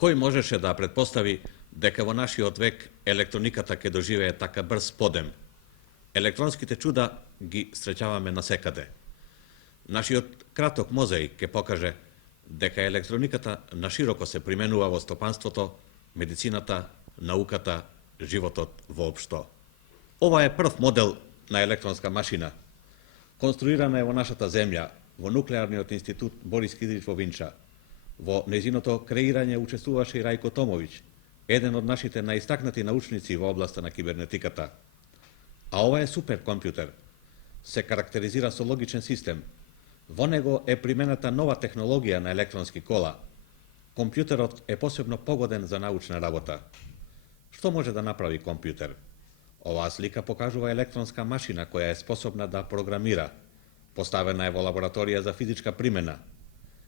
Кој можеше да предпостави дека во нашиот век електрониката ќе доживее така брз подем? Електронските чуда ги среќаваме насекаде. Нашиот краток мозаик ќе покаже дека електрониката нашироко се применува во стопанството, медицината, науката, животот воопшто. Ова е прв модел на електронска машина. Конструирана е во нашата земја, во Нуклеарниот институт Борис Кидрич во Винча. Во нејзиното креирање учествуваше и Рајко Томовиќ, еден од нашите најистакнати научници во областа на кибернетиката. А ова е суперкомпјутер. Се карактеризира со логичен систем. Во него е примената нова технологија на електронски кола. Компјутерот е посебно погоден за научна работа. Што може да направи компјутер? Оваа слика покажува електронска машина која е способна да програмира. Поставена е во лабораторија за физичка примена.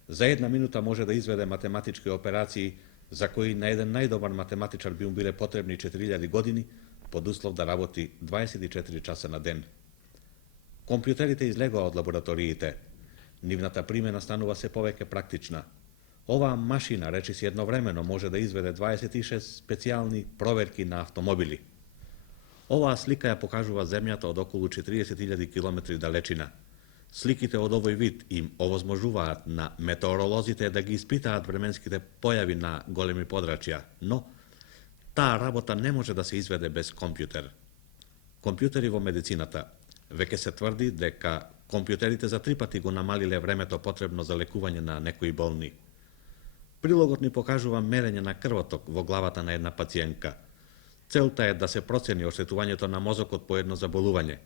За една минута може да изведе математички операции за кои на еден најдобар математичар би му биле потребни 4000 години, под услов да работи 24 часа на ден. Компјутерите излегоа од лабораториите. Нивната примена станува се повеќе практична. Оваа машина, речиси едновремено, може да изведе 26 специјални проверки на автомобили. Оваа слика ја покажува земјата од околу 40.000 км далечина. Сликите од овој вид им овозможуваат на метеоролозите да ги испитаат временските појави на големи подрачја, но таа работа не може да се изведе без компјутер. Компјутери во медицината. Веќе се тврди дека компјутерите за 3 пати го намалиле времето потребно за лекување на некои болни. Прилогот ни покажува мерење на крвоток во главата на една пациентка. Целта е да се процени оштетувањето на мозокот по едно заболување.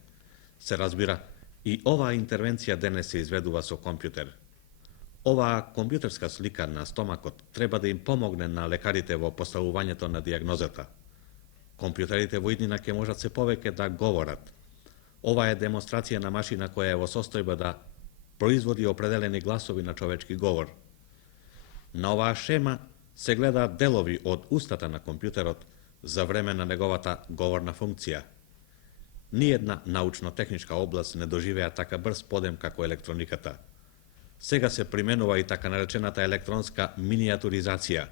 Се разбира, и оваа интервенција денес се изведува со компјутер. Оваа компјутерска слика на стомакот треба да им помогне на лекарите во поставувањето на дијагнозата. Компјутерите во иднина ќе можат се повеќе да говорат. Ова е демонстрација на машина која е во состојба да производи определени гласови на човечки говор. На оваа шема се гледаат делови од устата на компјутерот за време на неговата говорна функција. Ниедна научно-техничка област не доживеа така брз подем како електрониката. Сега се применува и така наречената електронска миниатуризација.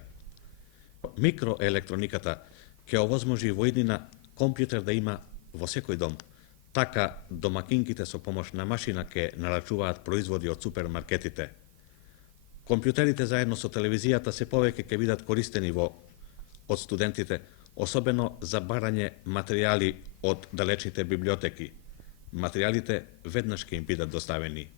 Микроелектрониката ќе овозможи во иднина компјутер да има во секој дом. Така домакинките со помош на машина ќе нарачуваат производи од супермаркетите. Компјутерите заедно со телевизијата се повеќе ќе бидат користени од студентите, особено за барање материјали од далечните библиотеки. Материјалите веднаш ќе им бидат доставени.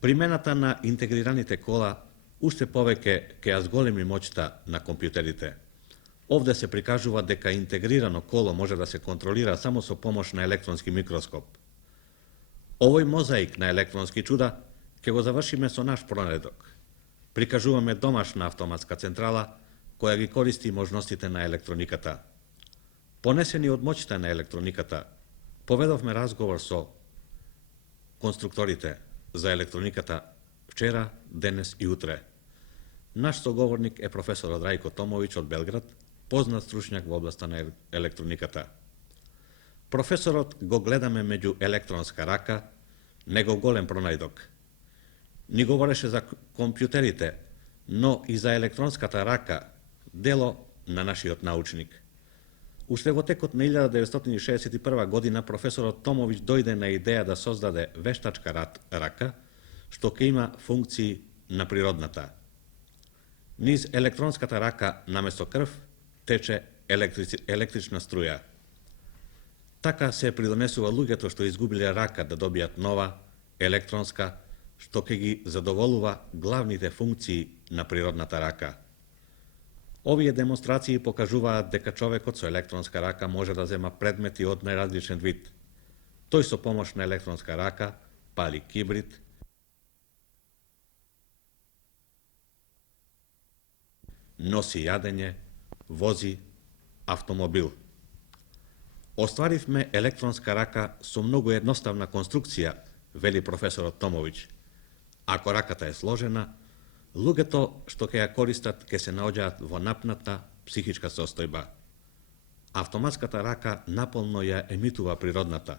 Примената на интегрираните кола уште повеќе ќе ја зголеми моќта на компјутерите. Овде се прикажува дека интегрирано коло може да се контролира само со помош на електронски микроскоп. Овој мозаик на електронски чуда ќе го завршиме со наш пронедок. Прикажуваме домашна автоматска централа која ги користи можностите на електрониката. Понесени од моќта на електрониката, поведовме разговор со конструкторите за електрониката вчера, денес и утре. Наш соговорник е професорот Рајко Томовиќ од Белград, познат стручњак во областа на електрониката. Професорот го гледаме меѓу електронска рака, негов голем пронајдок. Ни говореше за компјутерите, но и за електронската рака, дело на нашиот научник. Уште во текот на 1961 година професорот Томовиќ дојде на идеја да создаде вештачка рака, што ќе има функции на природната. Низ електронската рака наместо крв тече електрична струја. Така се придонесува луѓето што изгубиле рака да добијат нова, електронска, што ќе ги задоволува главните функции на природната рака. Овие демонстрации покажуваат дека човекот со електронска рака може да зема предмети од најразличен вид. Тој со помош на електронска рака пали кибрид, носи јадење, вози автомобил. Остваривме електронска рака со многу едноставна конструкција, вели професорот Томовиќ. Ако раката е сложена, луѓето што ќе ја користат ќе се наоѓаат во напната психичка состојба. Автоматската рака наполно ја емитува природната.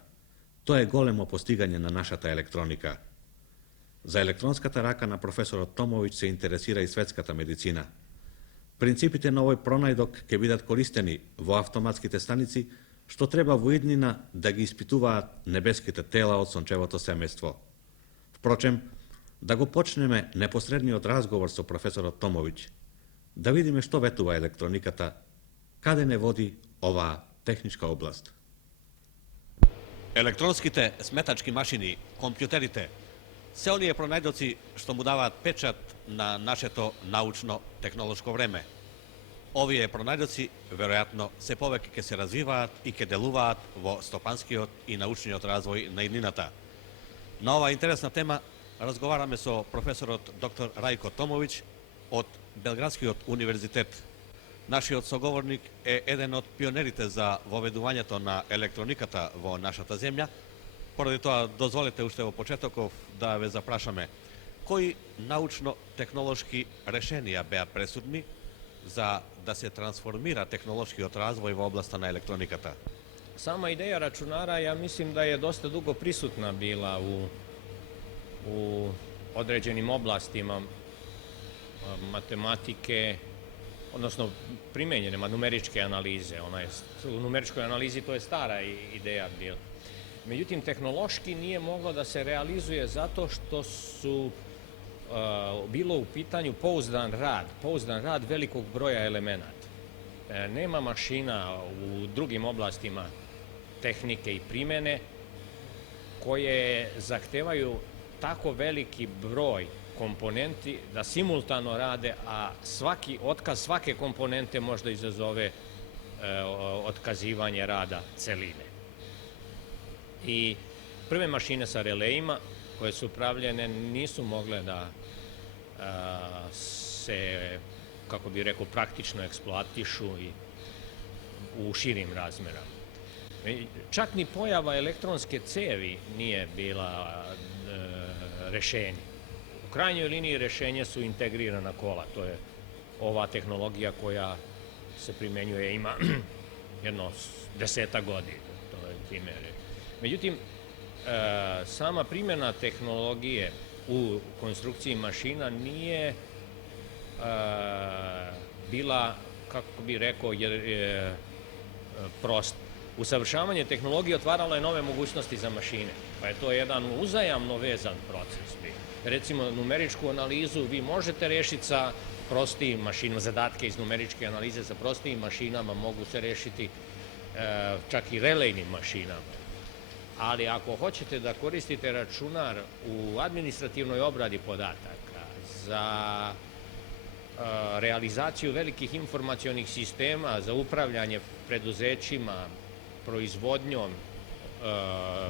Тоа е големо постигање на нашата електроника. За електронската рака на професорот Томовиќ се интересира и светската медицина. Принципите на овој пронајдок ќе бидат користени во автоматските станици, што треба во иднина да ги испитуваат небеските тела од сончевото семејство. Впрочем, да го почнеме непосредниот разговор со професорот Томовиќ, да видиме што ветува електрониката, каде не води оваа техничка област. Електронските сметачки машини, компјутерите, се оние пронајдоци што му даваат печат на нашето научно-технолошко време. Овие пронајдоци, веројатно, се повеќе ќе се развиваат и ќе делуваат во стопанскиот и научниот развој на иднината. На оваа интересна тема разговараме со професорот доктор Рајко Томовиќ од Белградскиот универзитет. Нашиот соговорник е еден од пионерите за воведувањето на електрониката во нашата земја. Поради тоа, дозволете уште во почетоков да ве запрашаме кои научно-технолошки решенија беа пресудни за да се трансформира технолошкиот развој во областа на електрониката. Sama ideja računara, ja mislim da je dosta dugo prisutna bila u određenim oblastima matematike, odnosno primenjene numeričke analize. U numeričkoj analizi to je stara ideja bila. Međutim, tehnološki nije moglo da se realizuje zato što su bilo u pitanju pouzdan rad velikog broja elemenata. Nema mašina u drugim oblastima tehnike i primene koje zahtevaju tako veliki broj komponenti da simultano rade, a otkaz svake komponente možda izazove otkazivanje rada celine. I prve mašine sa relejima koje su pravljene nisu mogle da se, kako bih rekao, praktično eksploatišu i u širim razmerama. Čak ni pojava elektronske cevi nije bila rešenje. U krajnjoj liniji rešenje su integrirana kola. To je ova tehnologija koja se primenjuje, ima jedno 10 godina. To je primjer. Međutim, sama primjena tehnologije u konstrukciji mašina nije bila, kako bih rekao, prosta. Usavršavanje tehnologije otvaralo je nove mogućnosti za mašine, pa je to jedan uzajamno vezan proces. Recimo, numeričku analizu vi možete rešiti sa prostijim mašinama, zadatke iz numeričke analize sa prostijim mašinama mogu se rešiti čak i relejnim mašinama. Ali ako hoćete da koristite računar u administrativnoj obradi podataka za realizaciju velikih informacionih sistema, za upravljanje preduzećima, proizvodnjom,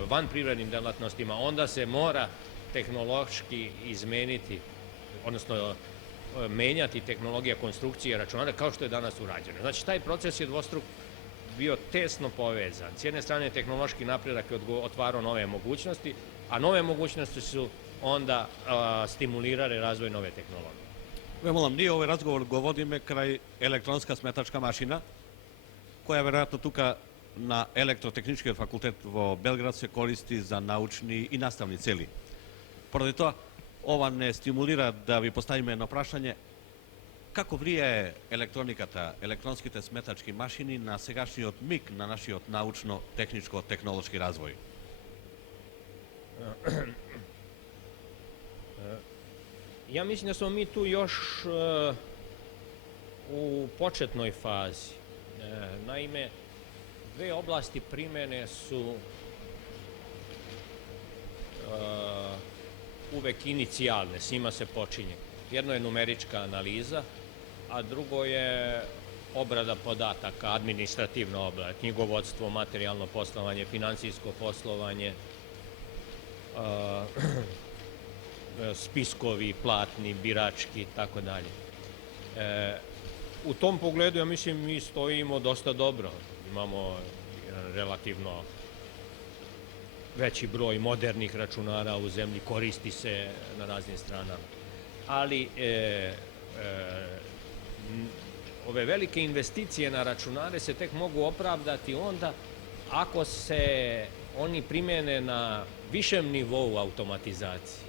vanprivrednim delatnostima, onda se mora tehnološki izmeniti, odnosno menjati tehnologija konstrukcije računara kao što je danas urađeno. Znači, taj proces je dvostruk bio tesno povezan. S jedne strane, tehnološki napredak je otvarao nove mogućnosti, a nove mogućnosti su onda stimulirale razvoj nove tehnologije. Ве молам, ние овој разговор го водиме крај електронска сметачка машина, која веројатно тука на Електротехничкиот факултет во Белград се користи за научни и наставни цели. Поради тоа, ова не стимулира да ви поставиме едно прашање: како влијае електрониката, електронските сметачки машини на сегашниот миг на нашиот научно-техничко-технолошки развој? Ja mislim da smo mi tu još u početnoj fazi. Naime, dve oblasti primene su uvek inicijalne, s njima se počinje. Jedno je numerička analiza, a drugo je obrada podataka, administrativna obrada, knjigovodstvo, materijalno poslovanje, finansijsko poslovanje, spiskovi, platni, birački i tako dalje. U tom pogledu, ja mislim, mi stojimo dosta dobro. Imamo relativno veći broj modernih računara u zemlji, koristi se na raznim stranama. Ali ove velike investicije na računare se tek mogu opravdati onda ako se oni primene na višem nivou automatizacije.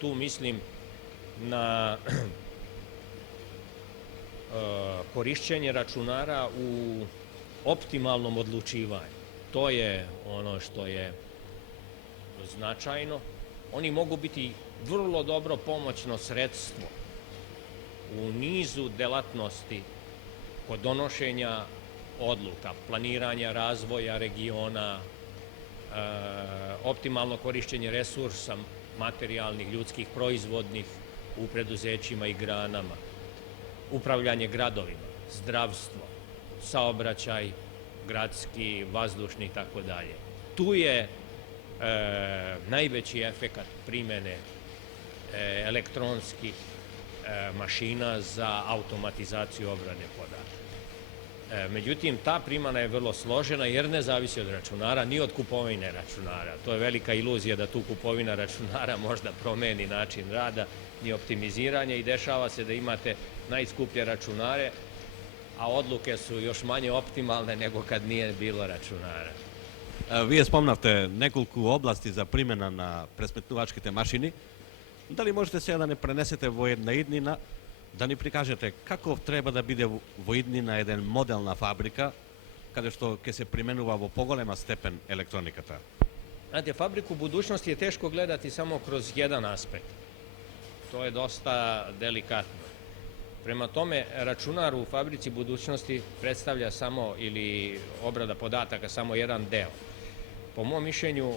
Tu mislim na korišćenje računara u optimalnom odlučivanju. To je ono što je značajno. Oni mogu biti vrlo dobro pomoćno sredstvo u nizu delatnosti kod donošenja odluka, planiranja razvoja regiona, optimalno korišćenje resursa materijalnih, ljudskih, proizvodnih u preduzećima i granama, upravljanje gradovima, zdravstvo, saobraćaj, gradski, vazdušni i tako dalje. Tu je najveći efekat primene elektronskih mašina za automatizaciju obrade podataka. Međutim, ta primana je vrlo složena jer ne zavisi od računara, ni od kupovine računara. To je velika iluzija da tu kupovina računara možda promeni način rada, ni optimiziranje i dešava se da imate najskuplje računare, a odluke su još manje optimalne nego kad nije bilo računara. Вие спомнавте неколку области за примена на пресметнувачките машини. Дали можете сега да не пренесете во една иднина, да ни прикажете каков треба да биде во иднина еден моделна фабрика, каде што ќе се применува во поголема степен електрониката? Znate, fabriku budućnosti je teško gledati samo kroz jedan aspekt. To je dosta delikatno. Prema tome, računar u fabrici budućnosti predstavlja samo, ili obrada podataka, samo jedan deo. Po mom mišljenju,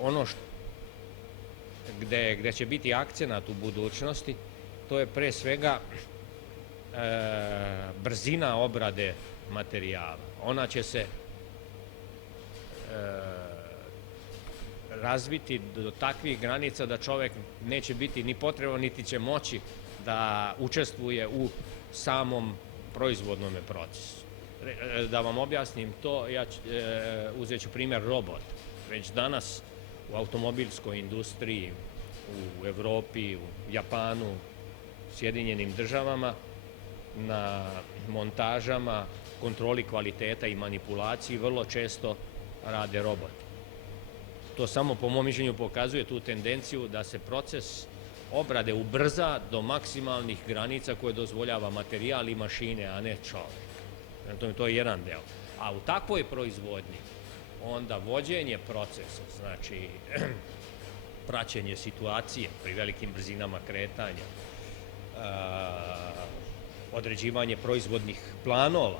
ono gde će biti akcenat u budućnosti, to je pre svega brzina obrade materijala. Ona će se razviti do takvih granica da čovek neće biti ni potreban, niti će moći da učestvuje u samom proizvodnom procesu. Da vam objasnim to, uzet ću primjer robota. Već danas u automobilskoj industriji, u Evropi, u Japanu, Sjedinjenim državama, na montažama, kontroli kvaliteta i manipulaciji vrlo često rade roboti. To samo po mom mišljenju pokazuje tu tendenciju da se proces obrade ubrza do maksimalnih granica koje dozvoljava materijal i mašine, a ne čovek. To je jedan deo. A u takvoj proizvodnji onda vođenje procesa, znači praćenje situacije pri velikim brzinama kretanja, određivanje proizvodnih planova,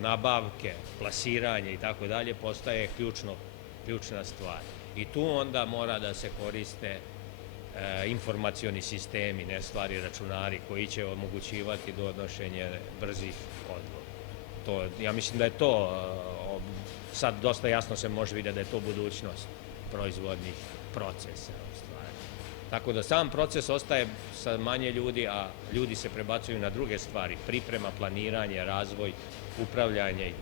nabavke, plasiranje i tako dalje postaje ključna stvar. I tu onda mora da se koriste informacioni sistemi, ne stvari računari koji će omogućivati donošenje brzih odluka. Ja mislim da je to, sad dosta jasno se može vidjeti da je to budućnost proizvodnih procesa u stvari. Tako da sam proces ostaje sa manje ljudi, a ljudi se prebacuju na druge stvari, priprema, planiranje, razvoj, upravljanje.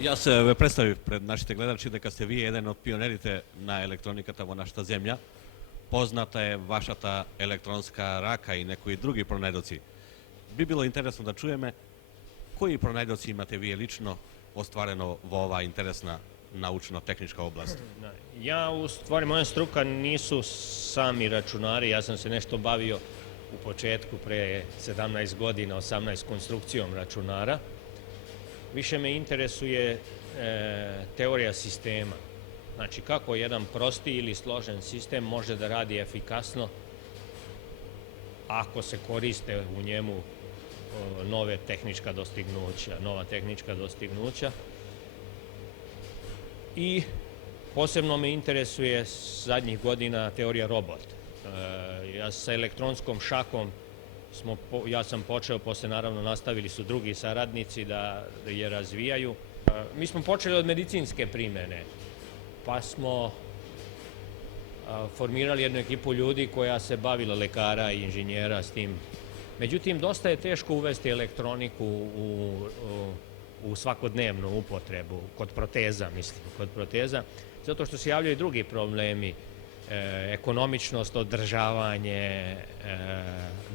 Јас ве представив пред нашите гледачи дека сте вие еден од пионерите на електрониката во нашата земја. Позната е вашата електронска рака и некои други пронајдоци. Би било интересно да чуеме кои пронајдоци имате вие лично остварено во оваа интересна научно-техничка област. Ja, u stvari, moja struka nisu sami računari, ja sam se nešto bavio u početku pre 17 godina, 18 konstrukcijom računara. Više me interesuje teorija sistema. Znači, kako jedan prosti ili složen sistem može da radi efikasno ako se koriste u njemu nova tehnička dostignuća. I posebno me interesuje zadnjih godina teorija robota. Ja sa elektronskom šakom ja sam počeo, posle naravno nastavili su drugi saradnici da je razvijaju. Mi smo počeli od medicinske primene, pa smo formirali jednu ekipu ljudi koja se bavila, lekara i inženjera, s tim. Međutim, dosta je teško uvesti elektroniku u svakodnevnu upotrebu, kod proteza, zato što se javljaju drugi problemi, ekonomičnost, održavanje,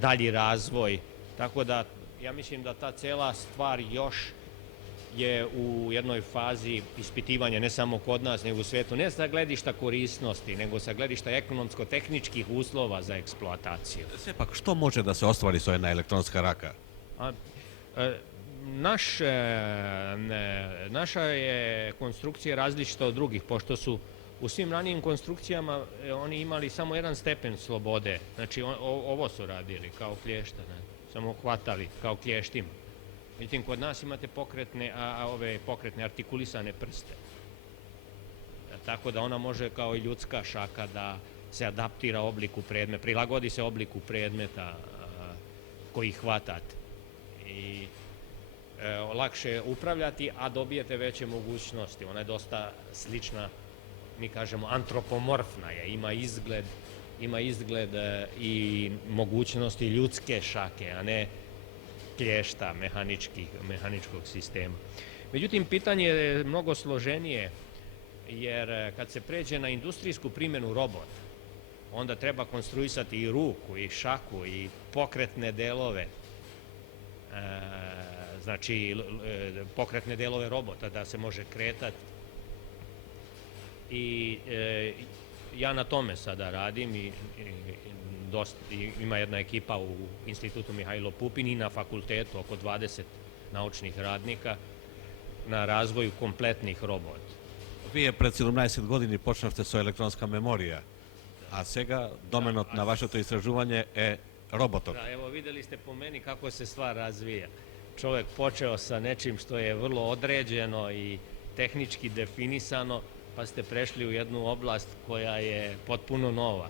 dalji razvoj, tako da ja mislim da ta cela stvar još je u jednoj fazi ispitivanja ne samo kod nas, nego u svijetu, ne sa gledišta korisnosti, nego sa gledišta ekonomsko-tehničkih uslova za eksploataciju. Sve pak, što može da se ostvari s jedna elektronska raka? Naša je konstrukcija različita od drugih, pošto su u svim ranijim konstrukcijama oni imali samo jedan stepen slobode. Znači, ovo su radili kao klješta, samo hvatali kao klještima. Međutim, kod nas imate ove pokretne artikulisane prste. Tako da ona može kao i ljudska šaka da se adaptira obliku predmeta, prilagodi se obliku predmeta koji hvatate. I lakše je upravljati, a dobijete veće mogućnosti. Ona je dosta slična, mi kažemo antropomorfna je, ima izgled i mogućnosti ljudske šake, a ne klješta mehaničkog sistema. Međutim, pitanje je mnogo složenije, jer kad se pređe na industrijsku primjenu robota, onda treba konstruisati i ruku, i šaku, i pokretne delove, znači pokretne delove robota da se može kretati. I ja na tome sada radim i ima jedna ekipa u Institutu Mihajlo Pupin i na fakultetu, oko 20 naučnih radnika, na razvoju kompletnih robota. Vi pred 17 godini počnete sa elektronska memorija, a сега доменот на вашето истражување е роботот. Da, evo videli ste po meni kako se stvar razvija. Čovjek počeo sa nečim što je vrlo određeno i tehnički definisano, pa ste prešli u jednu oblast koja je potpuno nova.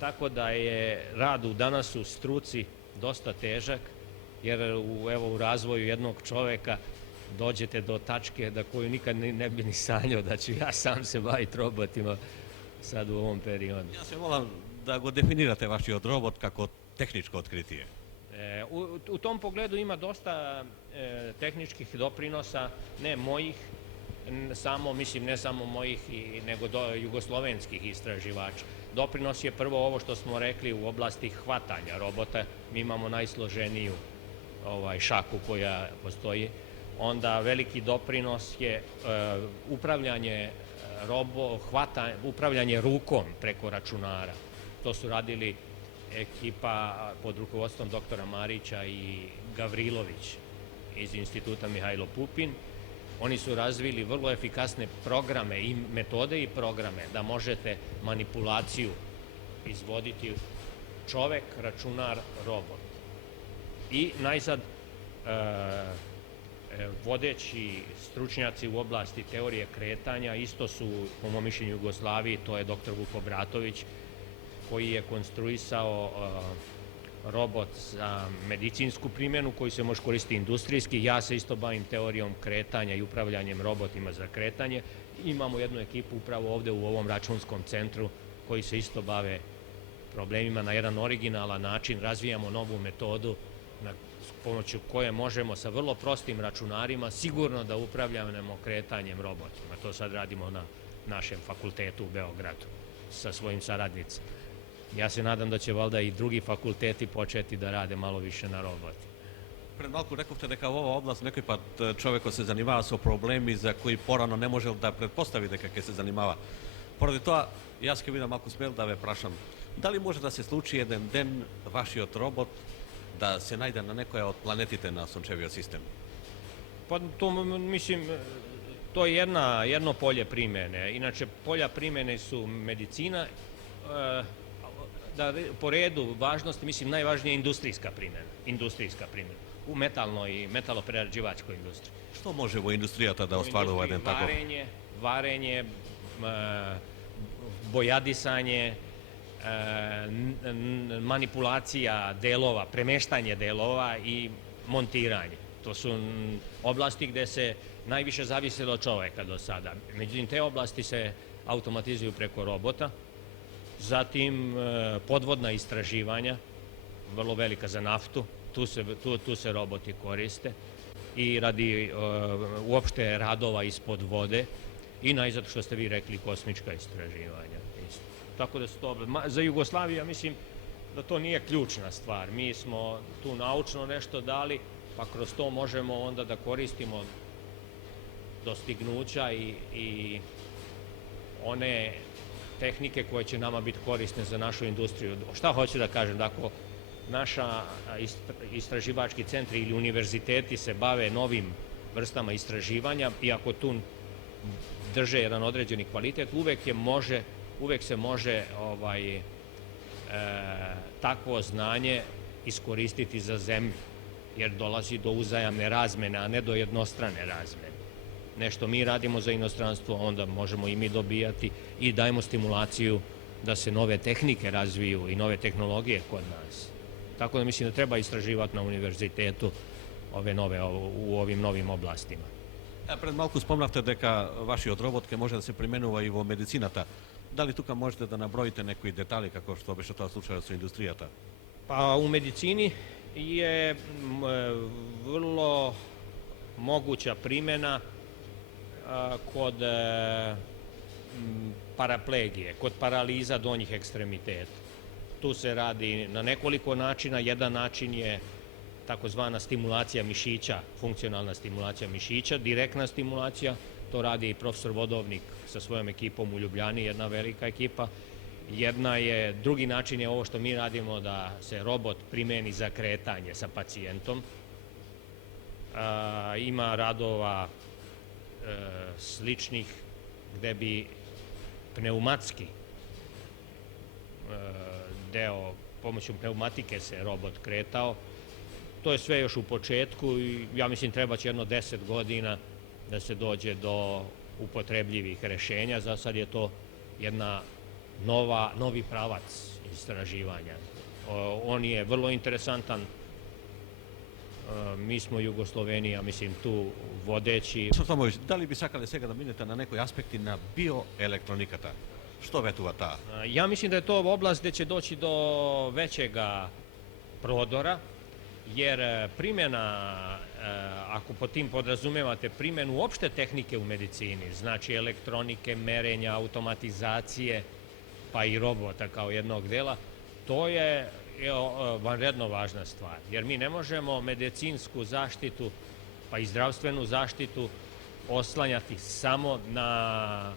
Tako da je rad danas u struci dosta težak, jer u razvoju jednog čovjeka dođete do tačke da koju nikad ne bi ni sanjao da ću ja sam se baviti robotima sad u ovom periodu. Ja se molim da go definirate vašiот робот како tehničko otkritije. U tom pogledu ima dosta tehničkih doprinosa, ne mojih, ne samo mojih, nego jugoslovenskih istraživača. Doprinos je prvo ovo što smo rekli u oblasti hvatanja robota. Mi imamo najsloženiju šaku koja postoji. Onda veliki doprinos je upravljanje rukom preko računara. To su radili ekipa pod rukovodstvom doktora Marića i Gavrilović iz Instituta Mihajlo Pupin. Oni su razvili vrlo efikasne programe i metode i programe da možete manipulaciju izvoditi čovek, računar, robot. I najzad vodeći stručnjaci u oblasti teorije kretanja isto su, po mom mišljenju, Jugoslaviji, to je dr. Vuk Obratović, koji je konstruisao robot za medicinsku primjenu koji se može koristiti industrijski. Ja se isto bavim teorijom kretanja i upravljanjem robotima za kretanje. Imamo jednu ekipu upravo ovde u ovom računskom centru koji se isto bave problemima na jedan originalan način. Razvijamo novu metodu s pomoću koje možemo sa vrlo prostim računarima sigurno da upravljamo kretanjem robotima. To sad radimo na našem fakultetu u Beogradu sa svojim saradnicima. Ja se nadam da će valjda i drugi fakulteti početi da rade malo više na roboti. Пред малку рековте дека во оваа област некој пат човекот се занимава со проблеми за кои порано не можел да предпостави дека ќе се занимава. Поради тоа, јас ќе бидам малку смел да ве прашам, дали може да се случи еден ден вашиот робот да се најде на некоја од планетите на Сончевиот систем? Pa to, mislim, to je jedno polje primjene. Inače, polja primjene su medicina, da po redu važnosti, mislim, najvažnija je industrijska primjena u metalnoj i metaloprerađivačkoj industriji. Што може во индустријата да остварува еден таков? Varenje, bojadisanje, manipulacija delova, premeštanje delova i montiranje. To su oblasti gde se najviše zavisilo od čoveka do sada. Međutim, te oblasti se automatizuju preko robota. Zatim, podvodna istraživanja, vrlo velika za naftu, tu se roboti koriste i radi uopšte radova ispod vode i najzad što ste vi rekli kosmička istraživanja. Tako da su to, za Jugoslaviju ja mislim da to nije ključna stvar. Mi smo tu naučno nešto dali, pa kroz to možemo onda da koristimo dostignuća i one tehnike koje će nama biti korisne za našu industriju. Šta hoću da kažem? Da ako naša istraživački centri ili univerziteti se bave novim vrstama istraživanja i ako tu drže jedan određeni kvalitet, uvek se može takvo znanje iskoristiti za zemlju, jer dolazi do uzajamne razmene, a ne do jednostrane razmene. Nešto mi radimo za inostranstvo, onda možemo i mi dobijati i dajemo stimulaciju da se nove tehnike razviju i nove tehnologije kod nas. Tako da mislim da treba istraživati na univerzitetu u ovim novim oblastima. Pred malku spomnavte дека вашиот робот ке може да се применува и во медицината. Дали тука можете да наброите некои детали како што беше тоа случајот со индустријата? Pa u medicini je vrlo moguća primjena kod paraplegije, kod paraliza donjih ekstremiteta. Tu se radi na nekoliko načina. Jedan način je takozvana stimulacija mišića, funkcionalna stimulacija mišića, direktna stimulacija. To radi i profesor Vodovnik sa svojom ekipom u Ljubljani, jedna velika ekipa. Drugi način je ovo što mi radimo, da se robot primeni za kretanje sa pacijentom. Ima radova sličnih gde bi pneumatski deo, pomoću pneumatike se robot kretao. To je sve još u početku i ja mislim treba će jedno 10 godina da se dođe do upotrebljivih rešenja. Za sad je to novi pravac istraživanja. On je vrlo interesantan. Mi smo Jugoslovenija, mislim, tu vodeći. Сотомович, дали би сакале сега да минете на некои аспекти на биоелектрониката? Што ветува таа? Ja mislim da je to oblast gde će doći do većega prodora, jer primjena, ako po tim podrazumevate primjenu uopšte tehnike u medicini, znači elektronike, merenja, automatizacije, pa i robota kao jednog dela, to je vanredno važna stvar. Jer mi ne možemo medicinsku zaštitu, pa i zdravstvenu zaštitu oslanjati samo na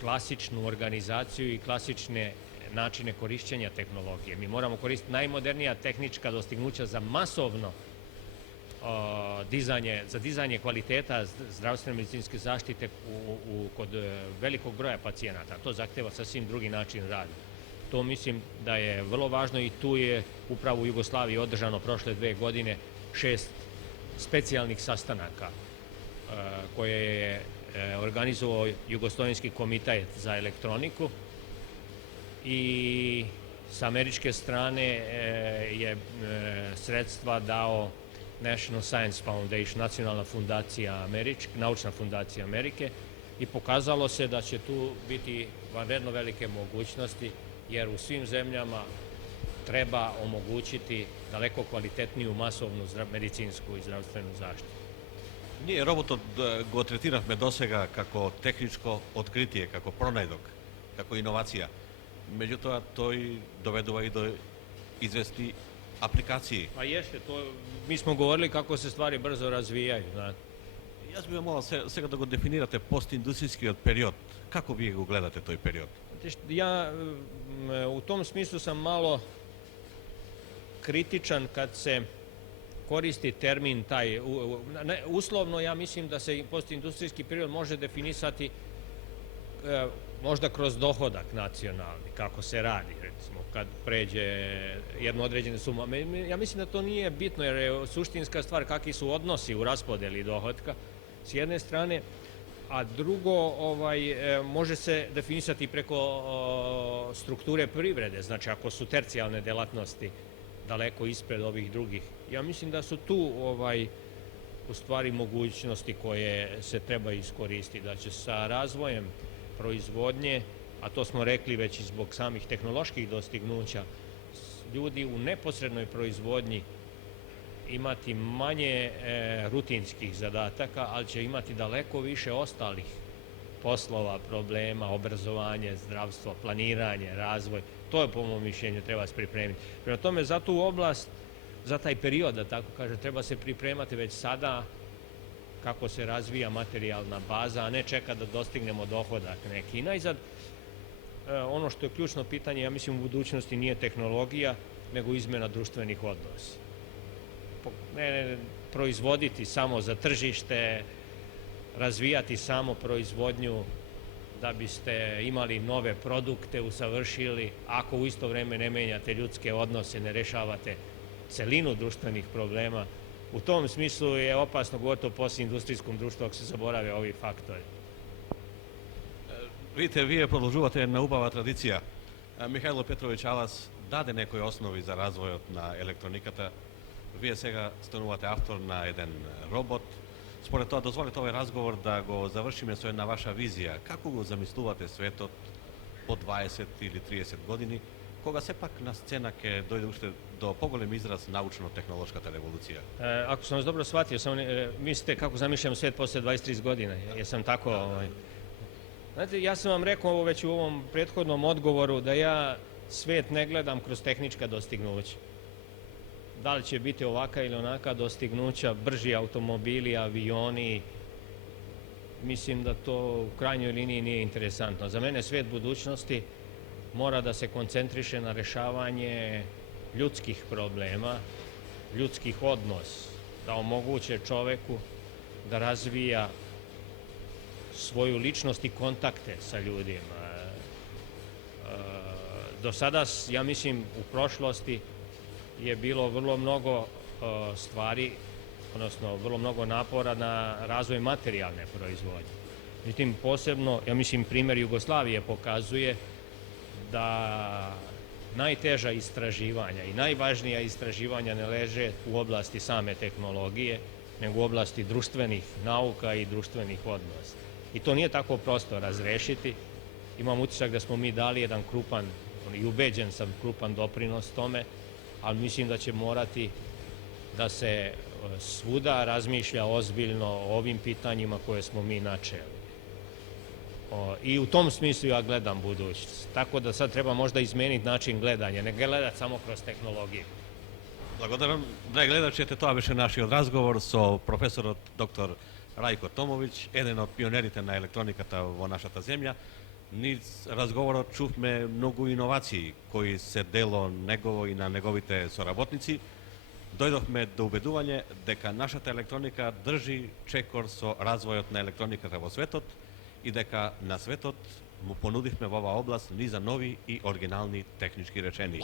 klasičnu organizaciju i klasične načine korišćenja tehnologije. Mi moramo koristiti najmodernija tehnička dostignuća za masovno za dizanje kvaliteta zdravstvene medicinske zaštite kod velikog broja pacijenata. To zahteva sasvim drugi način rada. To mislim da je vrlo važno i tu je upravo u Jugoslaviji održano prošle 2 godine 6 specijalnih sastanaka koje je organizovao Jugoslovenski komitet za elektroniku i sa američke strane je sredstva dao National Science Foundation, nacionalna fundacija naučna fundacija Amerike, i pokazalo se da će tu biti vanredno velike mogućnosti, jer u svim zemljama treba omogućiti daleko kvalitetniju masovnu medicinsku i zdravstvenu zaštitu. Ние роботот го третиравме досега како техничко откритие, како пронајдок, како иновација. Меѓутоа, тој доведува и до известни апликации. Pa jeste, mi smo govorili kako se stvari brzo razvijaju. Јас би молал сега да го дефинирате постиндустријскиот период. Како вие го гледате тој период? Ja u tom smislu sam malo kritičan kad se koristi termin taj. Uslovno ja mislim da se postindustrijski period može definisati možda kroz dohodak nacionalni, kako se radi, recimo, kad pređe jednu određenu sumu. Ja mislim da to nije bitno, jer je suštinska stvar kakvi su odnosi u raspodeli dohodka, s jedne strane, a drugo, može se definisati preko strukture privrede, znači ako su tercijalne delatnosti daleko ispred ovih drugih. Ja mislim da su tu u stvari mogućnosti koje se treba iskoristiti, da će sa razvojem proizvodnje, a to smo rekli već i zbog samih tehnoloških dostignuća, ljudi u neposrednoj proizvodnji imati manje rutinskih zadataka, ali će imati daleko više ostalih poslova, problema, obrazovanje, zdravstvo, planiranje, razvoj. To je po mom mišljenju treba se pripremiti. Prema tome, za tu oblast, za taj period, da tako kažem, treba se pripremati već sada kako se razvija materijalna baza, a ne čeka da dostignemo dohodak neki. I najzad, ono što je ključno pitanje, ja mislim u budućnosti nije tehnologija, nego izmena društvenih odnosa. Ne proizvoditi samo za tržište, razvijati samo proizvodnju da biste imali nove produkte, usavršili, ako u isto vreme ne menjate ljudske odnose, ne rešavate celinu društvenih problema. U tom smislu je opasno govoriti o postindustrijskom društvu ako se zaborave ovi faktori. Vidite, vi je продолжувате една убава традиција. Михајло Петровиќ Алас даде некои основи за развојот на електрониката. Вие сега станувате автор на еден робот. Според тоа, дозволите овој разговор да го завршиме со една ваша визија. Како го замислувате светот по 20 или 30 години, кога сепак на сцена ќе дојде уште до поголем израз научно-технолошката револуција? Ako sam vas dobro shvatio, mislite kako zamišljam svet posle 23 godina, jesam tako? Znate, ja sam vam rekao ovo već u ovom prethodnom odgovoru da ja svet ne gledam kroz tehnička dostignuća. Da li će biti ovaka ili onaka dostignuća, brži automobili, avioni, mislim da to u krajnjoj liniji nije interesantno. Za mene svet budućnosti mora da se koncentriše na rešavanje ljudskih problema, ljudskih odnosa, da omoguće čoveku da razvija svoju ličnost i kontakte sa ljudima. Do sada, ja mislim, u prošlosti je bilo vrlo mnogo stvari, odnosno vrlo mnogo napora na razvoj materijalne proizvodnje. Međutim, posebno, ja mislim, primjer Jugoslavije pokazuje da najteža istraživanja i najvažnija istraživanja ne leže u oblasti same tehnologije, nego u oblasti društvenih nauka i društvenih odnosa. I to nije tako prosto razrešiti. Imam utisak da smo mi dali jedan krupan, i ubeđen sam, krupan doprinos tome, ali mislim da će morati da se svuda razmišlja ozbiljno o ovim pitanjima koje smo mi načeli. I u tom smislu ja gledam budućnost. Tako da sad treba možda izmeniti način gledanja, ne gledati samo kroz tehnologiju. Благодарам. Драги гледачи, тоа беше нашиот разговор со професорот доктор Рајко Томовиќ, еден од пионерите на електрониката во нашата земја. Низ разговорот чувме многу иновации кои се дело негово и на неговите соработници. Дојдовме до убедување дека нашата електроника држи чекор со развојот на електрониката во светот и дека на светот му понудивме во оваа област низа нови и оригинални технички речени.